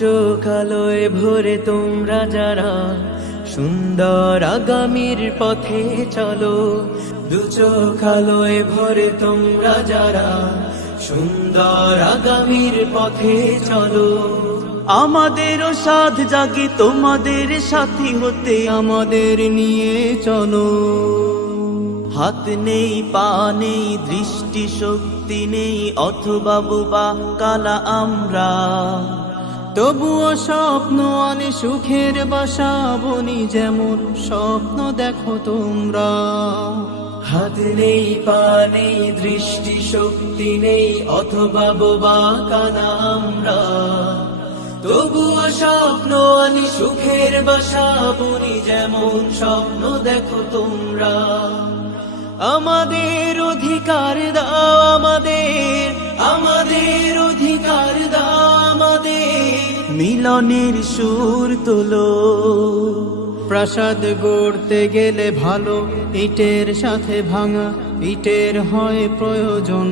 চোখ আলোয় ভরে তোমরা যারা সুন্দর আগামীর পথে চলো, দু চোখ আলোয় ভরে তোমরা যারা সুন্দর আগামীর পথে চলো। আমাদেরও সাধ জাগে তোমাদের সাথী হতে, আমাদের নিয়ে চলো। হাত নেই, পা নেই, দৃষ্টি শক্তি নেই, অথবা বোবা কালা আমরা, তবুও স্বপ্ন আনে সুখের বাসা বনি, যেমন স্বপ্ন দেখো তোমরা। হাত নেই, পা নেই, দৃষ্টি শক্তি নেই, অথবা বোবা কানা আমরা, তবুও স্বপ্ন আনি সুখের বাসা বনি, যেমন স্বপ্ন দেখো তোমরা। আমাদের অধিকার দাও, আমাদের অধিকার দাও, আমাদের মিলনের সুর তোলো। প্রাসাদ গড়তে গেলে ভালো ইটের সাথে ভাঙা ইটের হয় প্রয়োজন।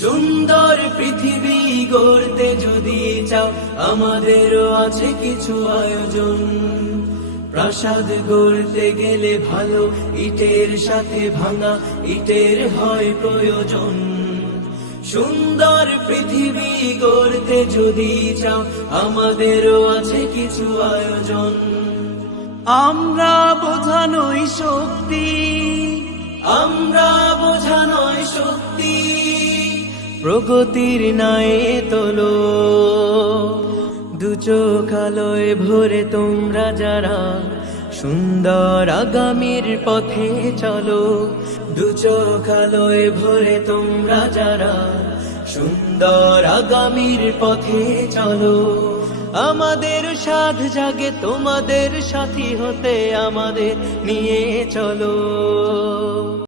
সুন্দর পৃথিবী গড়তে যদি চাও, আমাদেরও আছে কিছু আয়োজন। প্রাসাদ গড়তে গেলে ভালো ইটের সাথে ভাঙা ইটের হয় প্রয়োজন। সুন্দর পৃথিবী গড়তে যদি চাও, আমাদেরও আছে কিছু আয়োজন। আমরা বোঝানোই শক্তি, আমরা বোঝানোই শক্তি, প্রগতির নায়ে তোলো। দু চোখ আলোয় ভরে তোমরা যারা সুন্দর আগামীর পথে চলো, দু চোখ আলোয় ভরে তোমরা যারা সুন্দর আগামীর পথে চলো। আমাদের সাধ জাগে তোমাদের সাথী হতে, আমাদের নিয়ে চলো।